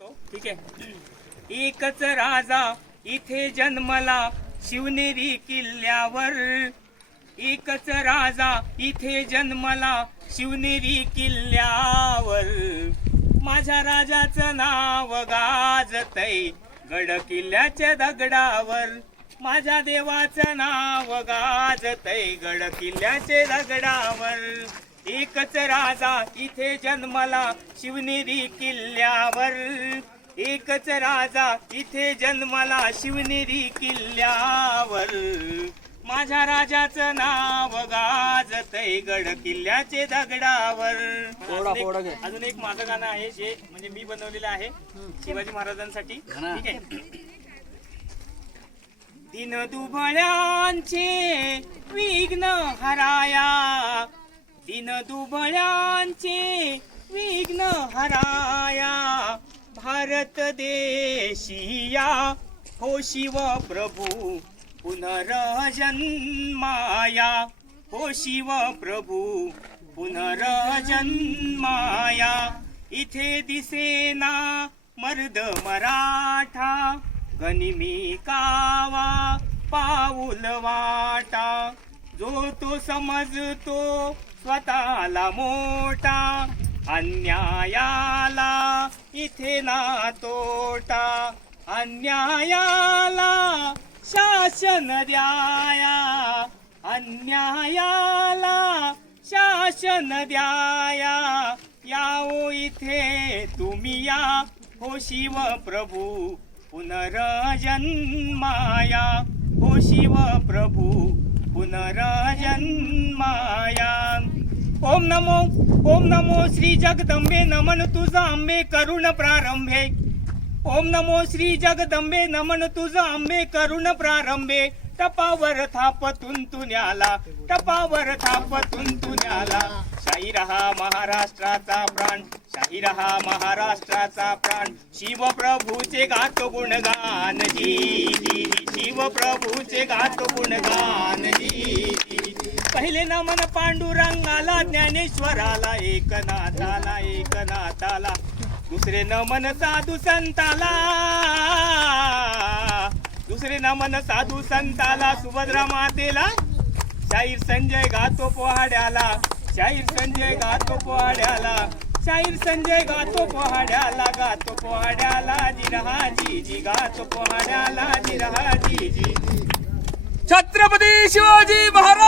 ठीक आहे. एकच राजा इथे जन्मला शिवनेरी किल्ल्यावर. एकच राजा इथे जन्मला शिवनेरी किल्ल्यावर. माझ्या राजाचं नाव गाजतय गड किल्ल्याच्या दगडावर. माझ्या देवाचं नाव गाजतय गड किल्ल्याचे दगडावर. एकच राजा इथे जन्मला शिवनेरी किल्ल्यावर. एकच राजा इथे जन्मला शिवनेरी किल्ल्यावर. माझ्या राजाचं नाव गाजतय गड किल्ल्याचे दगडावर. अजून एक माझं गाणं आहे जे म्हणजे मी बनवलेलं आहे शिवाजी महाराजांसाठी. ठीक आहे? दिन दुबळ्यांचे विघ्न हराया. दिन दुबळ्यांचे विघ्न हराया. भारत देशिया हो शिव प्रभू पुनर्जन्माया. हो शिव प्रभू पुनर्जन्माया. इथे दिसेना मर्द मराठा गनिमी कावा पाऊल वाटा. जो तो समजतो स्वतःला मोठा अन्यायाला इथे ना तोटा. अन्यायाला शासन द्याया अन्यायाला शासन द्याया. याओ इथे तुम्ही या हो शिव प्रभू पुनर्जन्माया. हो शिव प्रभू पुनर्जन्माया. ओम नमो ओम नमो श्री जगदंबे नमन तुझ आंबे करुण प्रारंभे। ओम नमो श्री जगदंबे नमन तुझ आंबे करुण प्रारंभे। टपावर थापतून तुन्याला टपावर थापतून तुन्याला। शाहीर हा महाराष्ट्राचा प्राण शाहीर हा महाराष्ट्राचा प्राण। शिवप्रभूचे गातो गुणगान जी जी शिवप्रभूचे गातो गुणगान जी. पहिले नमन पांडुरंगाला ज्ञानेश्वराला एकनाथाला एकनाथाला दुसरे नमन साधू संताला. दुसरे नमन साधू संताला सुभद्रा मातेला. शाहीर संजय गातो पोहाड्याला शाहीर संजय गातो पोहाड्याला शाहीर संजय गातो पोहाड्याला गातो पोहाड्याला जिरहा जी गातो पोहाड्याला जिरहाजी जी. छत्रपती शिवाजी महाराज!